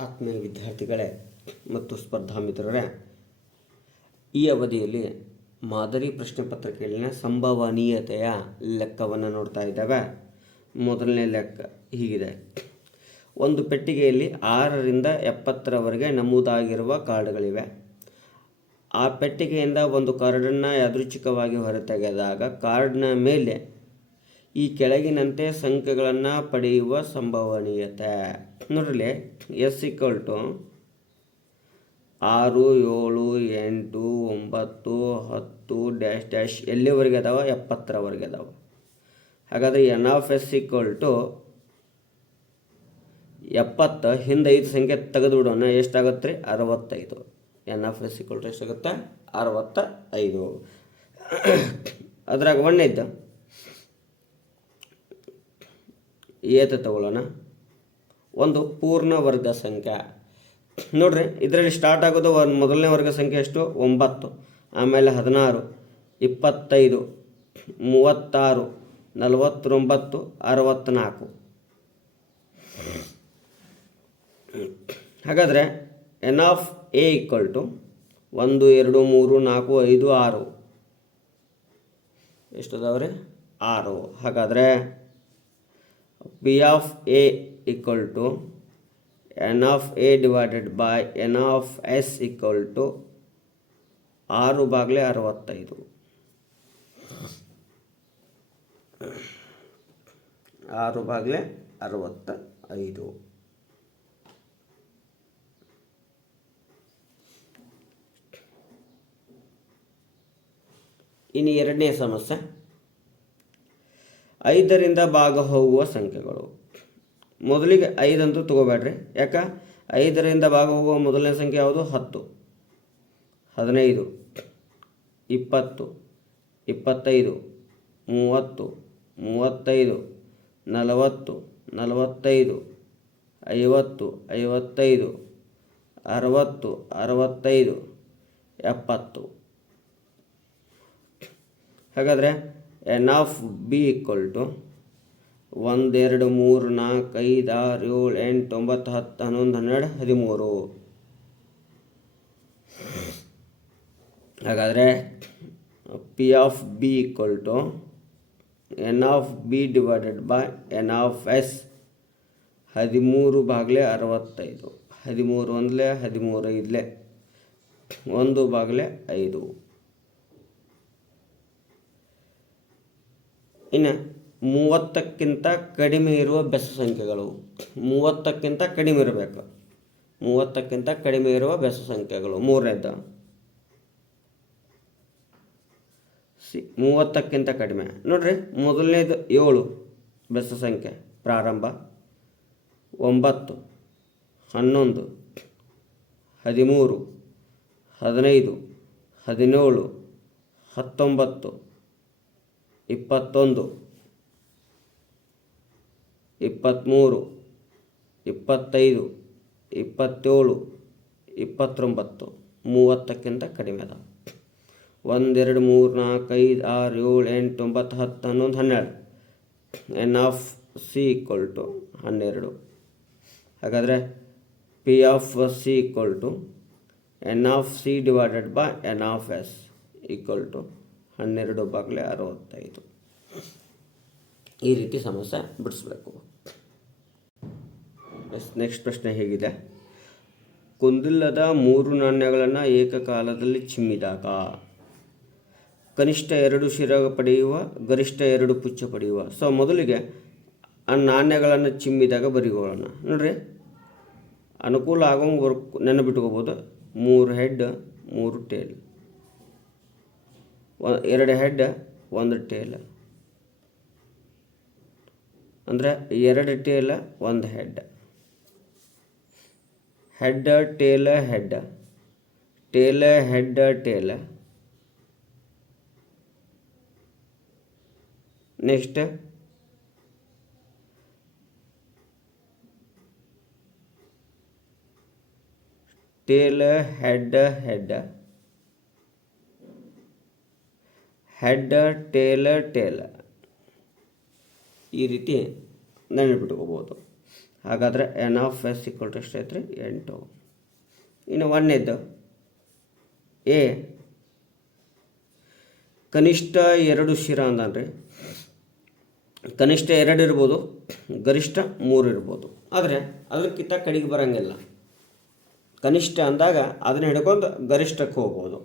ಆತ್ಮೀಯ ವಿದ್ಯಾರ್ಥಿಗಳೇ ಮತ್ತು ಸ್ಪರ್ಧಾ ಮಿತ್ರರೇ, ಈ ಅವಧಿಯಲ್ಲಿ ಮಾದರಿ ಪ್ರಶ್ನೆ ಪತ್ರಿಕೆಯಲ್ಲಿನ ಸಂಭವನೀಯತೆಯ ಲೆಕ್ಕವನ್ನು ನೋಡ್ತಾ ಇದ್ದಾವೆ. ಮೊದಲನೇ ಲೆಕ್ಕ ಹೀಗಿದೆ. ಒಂದು ಪೆಟ್ಟಿಗೆಯಲ್ಲಿ 6ರಿಂದ 70ರವರೆಗೆ ನಮೂದಾಗಿರುವ ಕಾರ್ಡ್ಗಳಿವೆ. ಆ ಪೆಟ್ಟಿಗೆಯಿಂದ ಒಂದು ಕಾರ್ಡನ್ನು ಯಾದೃಚ್ಛಿಕವಾಗಿ ಹೊರತೆಗೆದಾಗ ಕಾರ್ಡ್ನ ಮೇಲೆ ಈ ಕೆಳಗಿನಂತೆ ಸಂಖ್ಯೆಗಳನ್ನು ಪಡೆಯುವ ಸಂಭವನೀಯತೆ ನೋಡ್ರಿ. S = 6, 7, 8, 9, 10 ಎಲ್ಲಿವರೆಗೆ ಅದಾವ? 70ರವರೆಗೆ ಅದಾವ. ಹಾಗಾದರೆ N(S) = 70. ಹಿಂದೆ 5 ಸಂಖ್ಯೆ ತೆಗೆದು ಬಿಡೋಣ. ಎಷ್ಟಾಗತ್ತೆ ರೀ? 65. N(S) = ಎಷ್ಟಾಗುತ್ತೆ? 65. ಅದ್ರಾಗ ಒಂದನೇದ್ದು ಏತ ತಗೊಳ್ಳೋಣ. ಒಂದು ಪೂರ್ಣ ವರ್ಗ ಸಂಖ್ಯೆ ನೋಡ್ರಿ. ಇದರಲ್ಲಿ ಸ್ಟಾರ್ಟ್ ಆಗೋದು ಮೊದಲನೇ ವರ್ಗ ಸಂಖ್ಯೆ ಎಷ್ಟು? 9, ಆಮೇಲೆ 16, 25, 36, 49, 64. ಹಾಗಾದರೆ N(A) = 1, 2, 3, 4, 5, 6. ಎಷ್ಟು ಅದಾವ್ರಿ? 6. ಹಾಗಾದರೆ P(A) = N(A) / N(S) = 6/65. 6/65. ಇನ್ನು ಎರಡನೇ ಸಮಸ್ಯೆ, 5ರಿಂದ ಭಾಗ ಹೋಗುವ ಸಂಖ್ಯೆಗಳು. ಮೊದಲಿಗೆ 5 ಅಂತೂ ತಗೋಬೇಡ್ರಿ. ಯಾಕೆ? 5ರಿಂದ ಭಾಗ ಹೋಗುವ ಮೊದಲನೇ ಸಂಖ್ಯೆ ಯಾವುದು? 10, 15, 20, 25, 30, 35, 40, 45, 50, 55, 60, 65, 70. ಹಾಗಾದರೆ N(B) = 1, 2, 3, 4, 5, 6, 7, 8, 9, 10, 11, 12, 13. ಹಾಗಾದರೆ P(B) = N(B) / N(S) 13/65. 13 ಒಂದಲೇ 13 ಐದಲೇ 1/5. ಇನ್ನು 30ಕ್ಕಿಂತ ಕಡಿಮೆ ಇರುವ ಬೆಸ ಸಂಖ್ಯೆಗಳು. 30ಕ್ಕಿಂತ ಕಡಿಮೆ ಇರಬೇಕು. 30ಕ್ಕಿಂತ ಕಡಿಮೆ ಇರುವ ಬೆಸ ಸಂಖ್ಯೆಗಳು. ಮೂರನೇದು 30ಕ್ಕಿಂತ ಕಡಿಮೆ ನೋಡ್ರಿ. ಮೊದಲನೇದು 7 ಬೆಸ ಸಂಖ್ಯೆ ಪ್ರಾರಂಭ. 9, 11, 13, 15, 17, 19, 21, 23, 25, 27, 29. 30ಕ್ಕಿಂತ ಕಡಿಮೆ ಅದ. 1, 2, 3, 4, 5, 6, 7, 8, 9, 10, 11, 12. N(C) = 12. ಹಾಗಾದರೆ P(C) = N(C) / N(S) = 12/65. ಈ ರೀತಿ ಸಮಸ್ಯೆ ಬಿಡಿಸ್ಬೇಕು. ನೆಕ್ಸ್ಟ್ ಪ್ರಶ್ನೆ ಹೇಗಿದೆ? ಕುಂದಿಲ್ಲದ 3 ನಾಣ್ಯಗಳನ್ನು ಏಕಕಾಲದಲ್ಲಿ ಚಿಮ್ಮಿದಾಗ ಕನಿಷ್ಠ 2 ಶಿರ ಪಡೆಯುವ, ಗರಿಷ್ಠ 2 ಪುಚ್ಚ ಪಡೆಯುವ. ಸೊ ಮೊದಲಿಗೆ ಆ ನಾಣ್ಯಗಳನ್ನು ಚಿಮ್ಮಿದಾಗ ಬರಿಕೊಳ್ಳೋಣ. ನೋಡ್ರಿ, ಅನುಕೂಲ ಆಗೋಂಗೆ ನೆನಪಿಟ್ಕೋಬೋದು. 3 ಹೆಡ್ 3 ಟೇಲ್, 2 ಹೆಡ್ 1 ಟೇಲ್, ಅಂದರೆ 2 tail 1 head. Head tail head, tail head tail. Next tail head head, head tail tail. ಈ ರೀತಿ ನೆನಪಿಟ್ಕೋಬೋದು. ಹಾಗಾದರೆ n of S equal to ಎಷ್ಟೈತೆ ರೀ 8. ಇನ್ನು ಒಂದನೇದ್ದು ಎ ಕನಿಷ್ಠ 2 ಶಿರ ಅಂದಾನ್ರಿ. ಕನಿಷ್ಠ 2 ಇರ್ಬೋದು, ಗರಿಷ್ಠ 3 ಇರ್ಬೋದು, ಆದರೆ ಅದಕ್ಕಿಂತ ಕಡೆಗೆ ಬರೋಂಗಿಲ್ಲ. ಕನಿಷ್ಠ ಅಂದಾಗ ಅದನ್ನ ಹಿಡ್ಕೊಂಡು ಗರಿಷ್ಠಕ್ಕೆ ಹೋಗ್ಬೋದು.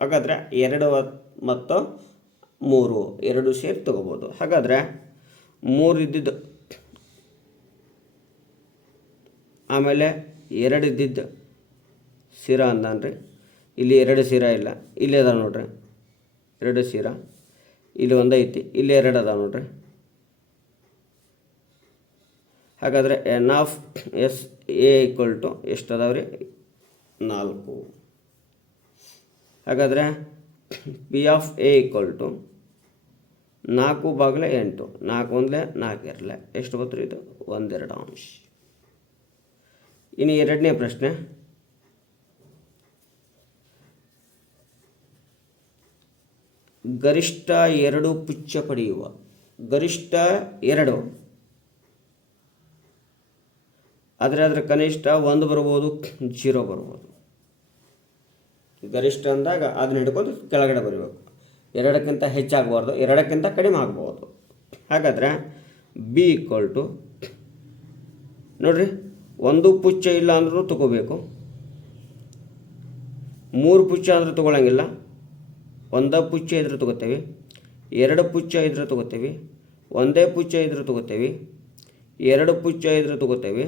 ಹಾಗಾದರೆ 2 ಮತ್ತು 3 2 ಸೇರಿ ತೊಗೋಬೋದು. ಹಾಗಾದರೆ 3 ಇದ್ದಿದ್ದು, ಆಮೇಲೆ 2 ಇದ್ದಿದ್ದು ಶಿರ ಅಂದಾನ್ರಿ. ಇಲ್ಲಿ 2 ಶಿರ ಇಲ್ಲ, ಇಲ್ಲೇ ಅದಾವ ನೋಡ್ರಿ 2 ಶಿರ. ಇಲ್ಲಿ ಒಂದೈತಿ, ಇಲ್ಲಿ 2 ಅದಾವ ನೋಡ್ರಿ. ಹಾಗಾದರೆ n of S A equal to ಎಷ್ಟು ಅದಾವ ರೀ 4. ಹಾಗಾದರೆ P of A equal to 4/8. 4 1 4 ಇರಲ್ಲ, ಎಷ್ಟು ಬಂತು ಇದು 1/2. ಇನ್ನು ಎರಡನೇ ಪ್ರಶ್ನೆ, ಗರಿಷ್ಠ 2 ಪುಚ್ಚ ಪಡೆಯುವ. ಗರಿಷ್ಠ 2, ಆದರೆ ಅದರ ಕನಿಷ್ಠ 1 ಬರ್ಬೋದು, 0 ಬರ್ಬೋದು. ಗರಿಷ್ಠ ಅಂದಾಗ ಅದನ್ನ ಹಿಡ್ಕೊಂಡು ಕೆಳಗಡೆ ಬರೀಬೇಕು. 2ಕ್ಕಿಂತ ಹೆಚ್ಚಾಗಬಾರ್ದು, 2ಕ್ಕಿಂತ ಕಡಿಮೆ ಆಗ್ಬೋದು. ಹಾಗಾದರೆ ಬಿ ಈಕ್ವಲ್ ಟು ನೋಡಿರಿ, 1 ಪುಚ್ಚ ಇಲ್ಲ ಅಂದ್ರೂ ತೊಗೋಬೇಕು, 3 ಪುಚ್ಚ ಅಂದರೂ ತೊಗೊಳಂಗಿಲ್ಲ. 1 ಪುಚ್ಚ ಇದ್ರೆ ತೊಗೋತೇವೆ, 2 ಪುಚ್ಚ ಇದ್ರೆ ತೊಗೋತೇವೆ, 1 ಪುಚ್ಚ ಇದ್ರೆ ತೊಗೋತೇವೆ, 2 ಪುಚ್ಚ ಇದ್ರೆ ತೊಗೋತೇವೆ,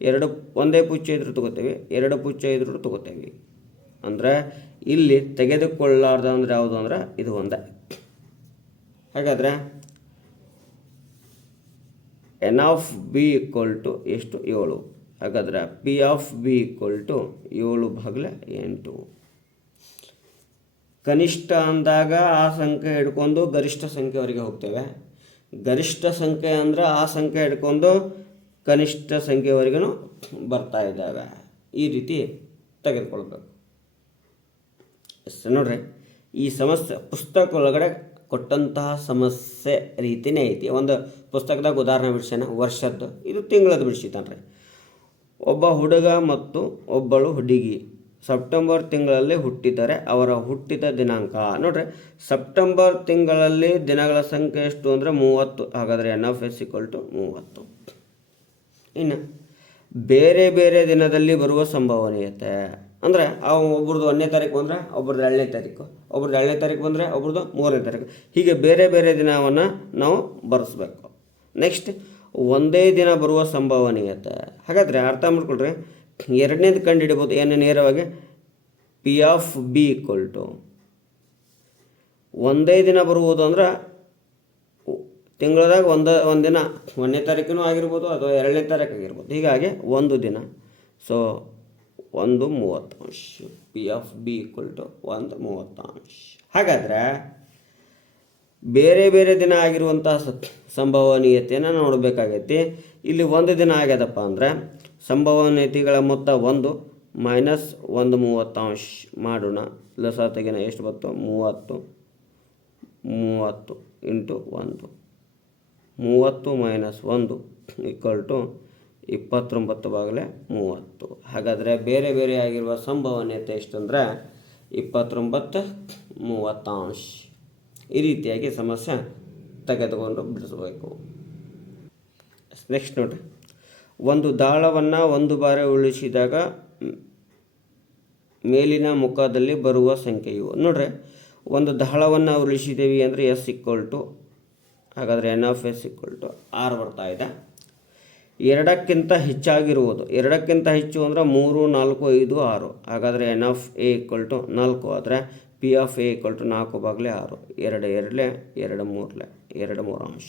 1 ಪುಚ್ಚ ಇದ್ರೆ ತೊಗೋತೇವೆ, 2 ಪುಚ್ಚ ಇದ್ರೂ ತೊಗೋತೇವೆ. ಅಂದರೆ ಇಲ್ಲಿ ತೆಗೆದುಕೊಳ್ಳಾರ್ದು ಅಂದರೆ ಯಾವುದು ಅಂದ್ರೆ ಇದು ಒಂದೇ. ಹಾಗಾದರೆ n of B equal to ಎಷ್ಟು 7. ಹಾಗಾದರೆ P of B equal to 7/8. ಕನಿಷ್ಠ ಅಂದಾಗ ಆ ಸಂಖ್ಯೆ ಹಿಡ್ಕೊಂಡು ಗರಿಷ್ಠ ಸಂಖ್ಯೆವರೆಗೆ ಹೋಗ್ತೇವೆ. ಗರಿಷ್ಠ ಸಂಖ್ಯೆ ಅಂದರೆ ಆ ಸಂಖ್ಯೆ ಹಿಡ್ಕೊಂಡು ಕನಿಷ್ಠ ಸಂಖ್ಯೆವರೆಗೂ ಬರ್ತಾ ಇದ್ದಾವೆ. ಈ ರೀತಿ ತೆಗೆದುಕೊಳ್ಬೇಕು. ಅಷ್ಟೇ ನೋಡ್ರಿ, ಈ ಸಮಸ್ಯೆ ಪುಸ್ತಕ ಒಳಗಡೆ ಕೊಟ್ಟಂತಹ ಸಮಸ್ಯೆ ರೀತಿಯೇ ಐತಿ. ಒಂದು ಪುಸ್ತಕದಾಗ ಉದಾಹರಣೆ ಬಿಡಿಸ್ಯಾನ ವರ್ಷದ್ದು, ಇದು ತಿಂಗಳದ್ದು ಬಿಡಿಸಿತಾನ್ರಿ. ಒಬ್ಬ ಹುಡುಗ ಮತ್ತು ಒಬ್ಬಳು ಹುಡುಗಿ ಸೆಪ್ಟೆಂಬರ್ ತಿಂಗಳಲ್ಲಿ ಹುಟ್ಟಿದ್ದಾರೆ. ಅವರ ಹುಟ್ಟಿದ ದಿನಾಂಕ ನೋಡ್ರಿ, ಸೆಪ್ಟೆಂಬರ್ ತಿಂಗಳಲ್ಲಿ ದಿನಗಳ ಸಂಖ್ಯೆ ಎಷ್ಟು ಅಂದರೆ 30. ಹಾಗಾದರೆ n of S equal to 30. ಇನ್ನು ಬೇರೆ ಬೇರೆ ದಿನದಲ್ಲಿ ಬರುವ ಸಂಭವನೀಯತೆ ಅಂದರೆ ಒಬ್ರದ್ದು 1ನೇ ತಾರೀಕು ಬಂದರೆ ಒಬ್ರದ್ದು 2ನೇ ತಾರೀಕು, ಒಬ್ರದ್ದು 2ನೇ ತಾರೀಕು ಬಂದರೆ ಒಬ್ರದ್ದು 3ನೇ ತಾರೀಕು, ಹೀಗೆ ಬೇರೆ ಬೇರೆ ದಿನವನ್ನು ನಾವು ಬರೆಸ್ಬೇಕು. ನೆಕ್ಸ್ಟ್ ಒಂದೇ ದಿನ ಬರುವ ಸಂಭವನೀಯತೆ. ಹಾಗಾದರೆ ಅರ್ಥ ಮಾಡ್ಕೊಳ್ರಿ, ಎರಡನೇದು ಕಂಡು ಹಿಡಿಬೋದು ಏನು ನೇರವಾಗಿ. P of B equal to ಒಂದೇ ದಿನ ಬರುವುದು ಅಂದ್ರೆ ತಿಂಗಳದಾಗ ಒಂದಿನ 1ನೇ ತಾರೀಕು ಆಗಿರ್ಬೋದು ಅಥವಾ 2ನೇ ತಾರೀಕು ಆಗಿರ್ಬೋದು. ಹೀಗಾಗಿ 1 ದಿನ. So 1/30. P of B equal to 1/30. ಹಾಗಾದರೆ ಬೇರೆ ಬೇರೆ ದಿನ ಆಗಿರುವಂತಹ ಸಂಭವನೀಯತೆಯನ್ನು ನೋಡಬೇಕಾಗೈತಿ. ಇಲ್ಲಿ 1 ದಿನ ಆಗ್ಯದಪ್ಪ ಅಂದರೆ ಸಂಭವನೀಯತೆಗಳ ಮೊತ್ತ 1 ಮೈನಸ್ 1/30 ಮಾಡೋಣ. ಲಸ ತೆಗೆನ ಎಷ್ಟು ಬಂತು 30 ಇಂಟು 1. 30 minus 1 equal to 29/30. ಹಾಗಾದರೆ ಬೇರೆ ಬೇರೆ ಆಗಿರುವ ಸಂಭವನೀಯತೆ ಎಷ್ಟಂದರೆ 29/30. ಈ ರೀತಿಯಾಗಿ ಸಮಸ್ಯೆ ತೆಗೆದುಕೊಂಡು ಬಿಡಿಸಬೇಕು. ನೆಕ್ಸ್ಟ್ ನೋಡಿರಿ, ಒಂದು ದಾಳವನ್ನು 1 ಬಾರಿ ಉರುಳಿಸಿದಾಗ ಮೇಲಿನ ಮುಖದಲ್ಲಿ ಬರುವ ಸಂಖ್ಯೆಯು. ನೋಡ್ರಿ, ಒಂದು ದಾಳವನ್ನು ಉರುಳಿಸಿದ್ದೇವೆ ಅಂದರೆ ಎಸ್ ಈಕ್ವಲ್ ಟು, ಹಾಗಾದರೆ n of S equal to 6 ಬರ್ತಾ ಇದೆ. 2ಕ್ಕಿಂತ ಹೆಚ್ಚಾಗಿರುವುದು, 2ಕ್ಕಿಂತ ಹೆಚ್ಚು ಅಂದರೆ 3 4 5 6. ಹಾಗಾದರೆ n of A equal to 4 ಆದರೆ P of A equal to 4/6. 2 2 2 3/2.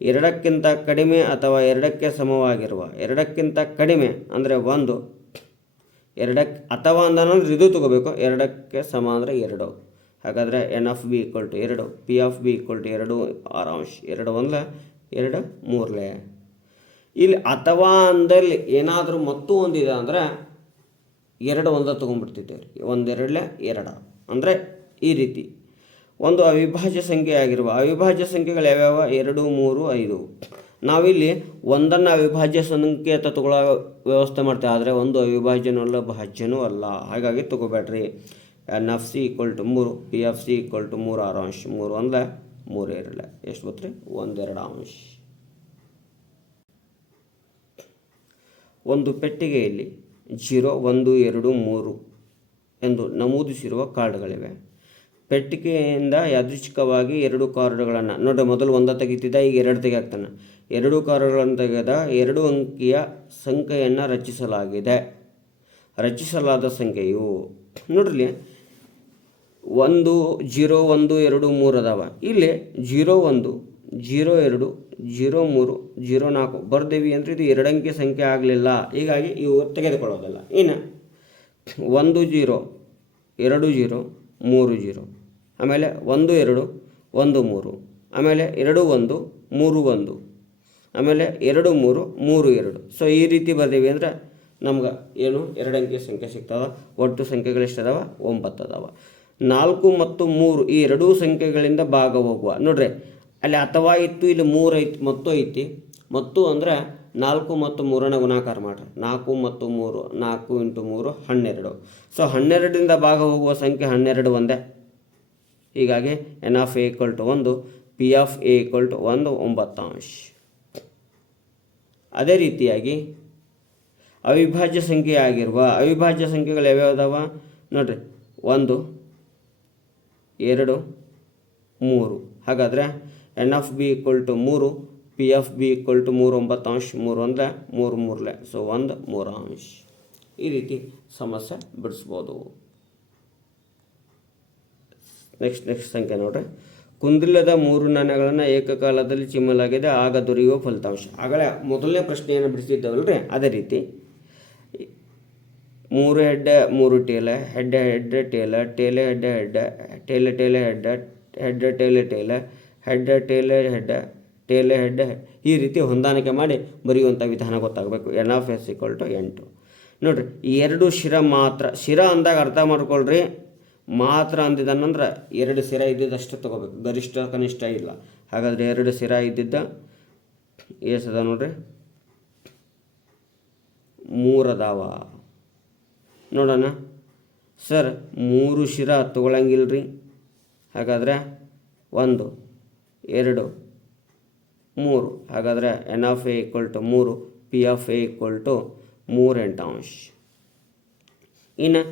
2ಕ್ಕಿಂತ ಕಡಿಮೆ ಅಥವಾ 2ಕ್ಕೆ ಸಮವಾಗಿರುವ, 2ಕ್ಕಿಂತ ಕಡಿಮೆ ಅಂದರೆ 1, 2 ಅಥವಾ ಅಂದ್ರೆ ಇದು ತಗೋಬೇಕು, 2ಕ್ಕೆ ಸಮ ಅಂದರೆ 2. ಹಾಗಾದರೆ n of B equal to 2, P of B equal to 2/6. 2 1 2 3. ಇಲ್ಲಿ ಅಥವಾ ಅಂದಲ್ಲಿ ಏನಾದರೂ ಮತ್ತು ಒಂದಿದೆ ಅಂದರೆ 2 1 ತೊಗೊಂಡ್ಬಿಡ್ತಿದ್ದೇವೆ. 1 2 2 ಅಂದರೆ ಈ ರೀತಿ. ಒಂದು ಅವಿಭಾಜ್ಯ ಸಂಖ್ಯೆ ಆಗಿರುವ, ಅವಿಭಾಜ್ಯ ಸಂಖ್ಯೆಗಳು ಯಾವ್ಯಾವ 2 3 5. ನಾವಿಲ್ಲಿ ಒಂದನ್ನು ಅವಿಭಾಜ್ಯ ಸಂಖ್ಯೆ ಅಂತ ತಗೊಳ್ಳೋ ವ್ಯವಸ್ಥೆ ಮಾಡ್ತೇವೆ, ಆದರೆ ಒಂದು ಅವಿಭಾಜ್ಯನೂ ಅಲ್ಲ ಭಾಜ್ಯನೂ ಅಲ್ಲ, ಹಾಗಾಗಿ ತಗೋಬೇಡ್ರಿ. N F C equal to 3, P F C equal to 3 6 ಅಂಶ, 3 1 3 2 ಎಷ್ಟು ಬತ್ರಿ 1 2 ಅಂಶ. ಒಂದು ಪೆಟ್ಟಿಗೆಯಲ್ಲಿ 0 1 2 3 ಎಂದು ನಮೂದಿಸಿರುವ ಕಾರ್ಡ್ಗಳಿವೆ. ಪೆಟ್ಟಿಗೆಯಿಂದ ಯಾದೃಚ್ಛಿಕವಾಗಿ 2 ಕಾರ್ಡ್ಗಳನ್ನು ನೋಡ್ರಿ, ಮೊದಲು 1 ತೆಗಿತಿದ್ದ, ಈಗ 2 ತೆಗಿಯಾಕ್ತಾನೆ. 2 ಕಾರ್ಡ್ಗಳನ್ನು ತೆಗೆದ 2 ಅಂಕಿಯ ಸಂಖ್ಯೆಯನ್ನು ರಚಿಸಲಾಗಿದೆ. ರಚಿಸಲಾದ ಸಂಖ್ಯೆಯು ನೋಡ್ರಿ 1 0 1 2 3 ಅದಾವ. ಇಲ್ಲಿ 0 1 0 2 0 3 0 4 ಬರ್ದೇವಿ ಅಂದರೆ ಇದು 2 ಅಂಕಿ ಸಂಖ್ಯೆ ಆಗಲಿಲ್ಲ, ಹೀಗಾಗಿ ಇವು ತೆಗೆದುಕೊಳ್ಳೋದಿಲ್ಲ. ಇನ್ನು 1 0 2 0 3 0, ಆಮೇಲೆ 1 2 1 3, ಆಮೇಲೆ 2 1 3 1, ಆಮೇಲೆ 2 3 3 2. ಸೊ ಈ ರೀತಿ ಬರ್ದೇವಿ ಅಂದರೆ ನಮ್ಗೆ ಏನು 2 ಅಂಕಿ ಸಂಖ್ಯೆ ಸಿಗ್ತದೆ. ಒಟ್ಟು ಸಂಖ್ಯೆಗಳು ಎಷ್ಟದಾವ? 9 ಅದಾವ. 4 ಮತ್ತು 3 ಈ 2 ಸಂಖ್ಯೆಗಳಿಂದ ಭಾಗ ಹೋಗುವ. ನೋಡ್ರಿ ಅಲ್ಲಿ ಅಥವಾ ಇತ್ತು, ಇಲ್ಲಿ 3 ಐತಿ, ಮತ್ತು ಐತಿ. ಮತ್ತು ಅಂದರೆ 4 ಮತ್ತು 3ನ ಗುಣಾಕಾರ ಮಾಡಿರಿ. 4 ಮತ್ತು 3 4 × 3 12. ಸೊ 12ರಿಂದ ಭಾಗ ಹೋಗುವ ಸಂಖ್ಯೆ 12 ಒಂದೇ. ಹೀಗಾಗಿ n of A equal to 1, P of A equal to 1 9 ಅಂಶ. ಅದೇ ರೀತಿಯಾಗಿ ಅವಿಭಾಜ್ಯ ಸಂಖ್ಯೆ ಆಗಿರುವ ಅವಿಭಾಜ್ಯ ಸಂಖ್ಯೆಗಳು ಯಾವ್ಯಾವುದಾವ ನೋಡ್ರಿ, 1 2 3. ಹಾಗಾದರೆ n of B equal to 3, P of B equal to 3 9 ಅಂಶ, 3 1 3 3 ಸೊ 1 3 ಅಂಶ. ಈ ರೀತಿ ಸಮಸ್ಯೆ ಬಿಡಿಸ್ಬೋದು. ನೆಕ್ಸ್ಟ್ ಸಂಖ್ಯೆ ನೋಡ್ರಿ, ಕುಂದಿಲ್ಲದ 3 ನಾಣ್ಯಗಳನ್ನು ಏಕಕಾಲದಲ್ಲಿ ಚಿಮ್ಮಲಾಗಿದೆ, ಆಗ ದೊರೆಯುವ ಫಲಿತಾಂಶ. ಆಗಲೇ ಮೊದಲನೇ ಪ್ರಶ್ನೆಯನ್ನು ಬಿಡಿಸಿದ್ದೇವಲ್ರಿ, ಅದೇ ರೀತಿ 3 ಹೆಡ್ 3 ಟೇಲ, ಹೆಡ್ ಹೆಡ್ ಟೇಲ, ಟೇಲೆ ಹೆಡ್ ಹೆಡ್, ಟೇಲೆ ಟೇಲೆ ಹೆಡ್, ಹೆಡ್ ಟೇಲೆ ಟೇಲೆ, ಹೆಡ್ ಟೇಲೆ ಹೆಡ್, ಟೇಲೆ ಹೆಡ್, ಈ ರೀತಿ ಹೊಂದಾಣಿಕೆ ಮಾಡಿ ಬರೆಯುವಂಥ ವಿಧಾನ ಗೊತ್ತಾಗಬೇಕು. N of S equal to 8. ನೋಡಿರಿ, ಈ 2 ಶಿರ ಮಾತ್ರ, ಶಿರ ಅಂದಾಗ ಅರ್ಥ ಮಾಡ್ಕೊಳ್ರಿ, ಮಾತ್ರ ಅಂದಿದ್ದಾನಂದ್ರೆ 2 ಶಿರ ಇದ್ದಿದ್ದಷ್ಟು ತೊಗೋಬೇಕು, ಗರಿಷ್ಠ ಕನಿಷ್ಠ ಇಲ್ಲ. ಹಾಗಾದರೆ 2 ಶಿರ ಇದ್ದಿದ್ದ ಎಷ್ಟದ ನೋಡ್ರಿ, 3 ಅದಾವ. ನೋಡೋಣ ಸರ್, 3 ಶಿರ ತೊಗೊಳಂಗಿಲ್ರಿ. ಹಾಗಾದರೆ 1 2 3. ಹಾಗಾದರೆ n of A equal to 3, P of A equal to 3 8 ಅಂಶ. ಇನ್ನು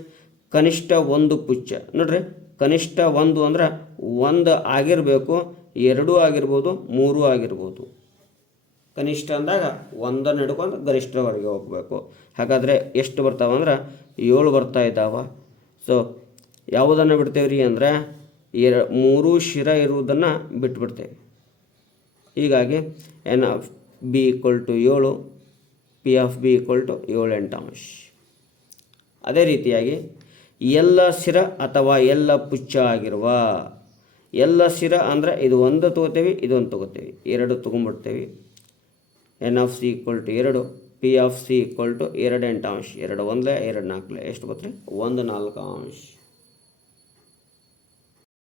ಕನಿಷ್ಠ 1 ಪುಚ್ಚ ನೋಡ್ರಿ, ಕನಿಷ್ಠ 1 ಅಂದ್ರೆ 1 ಆಗಿರಬೇಕು, 2 ಆಗಿರ್ಬೋದು, 3 ಆಗಿರ್ಬೋದು. ಕನಿಷ್ಠ ಅಂದಾಗ 1 ಹಿಡ್ಕೊಂಡು ಗರಿಷ್ಠವರೆಗೆ ಹೋಗಬೇಕು. ಹಾಗಾದರೆ ಎಷ್ಟು ಬರ್ತಾವೆ ಅಂದ್ರೆ 7 ಬರ್ತಾ ಇದ್ದಾವೆ. ಸೊ ಯಾವುದನ್ನು ಬಿಡ್ತೇವೆ ರೀ ಅಂದರೆ 3 ಶಿರ ಇರುವುದನ್ನು ಬಿಟ್ಬಿಡ್ತೇವೆ. ಹೀಗಾಗಿ n of B equal to 7, P of B equal to 7 8 ಅಂಶ. ಅದೇ ರೀತಿಯಾಗಿ ಎಲ್ಲ ಶಿರ ಅಥವಾ ಎಲ್ಲ ಪುಚ್ಚ ಆಗಿರುವ ಎಲ್ಲ ಶಿರ ಅಂದರೆ ಇದು 1 ತೊಗೋತೇವೆ, ಇದೊಂದು ತೊಗೋತೇವೆ, 2 ತೊಗೊಂಡ್ಬಿಡ್ತೇವೆ. N of C equal to 2, P of C equal to 2 8 ಅಂಶ. 2 1 2 4 ಎಷ್ಟು ಬರ್ತದೆ? 1 4 ಅಂಶ.